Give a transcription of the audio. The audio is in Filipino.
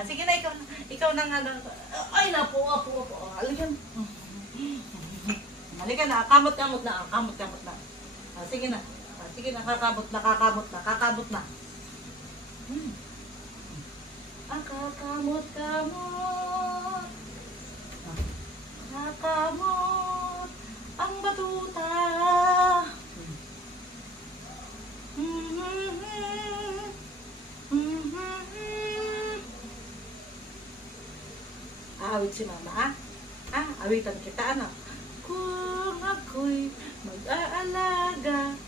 Sige na, ikaw na nga. Ay, napo. Halika. Halika na, kamot-kamot na. Sige na. Sige na, kakabot na. Kakamot-kamot. Kakamot ang batuta. Aawit si mama, ha? Awitan kita, ano? Kung ako'y mag-aalaga,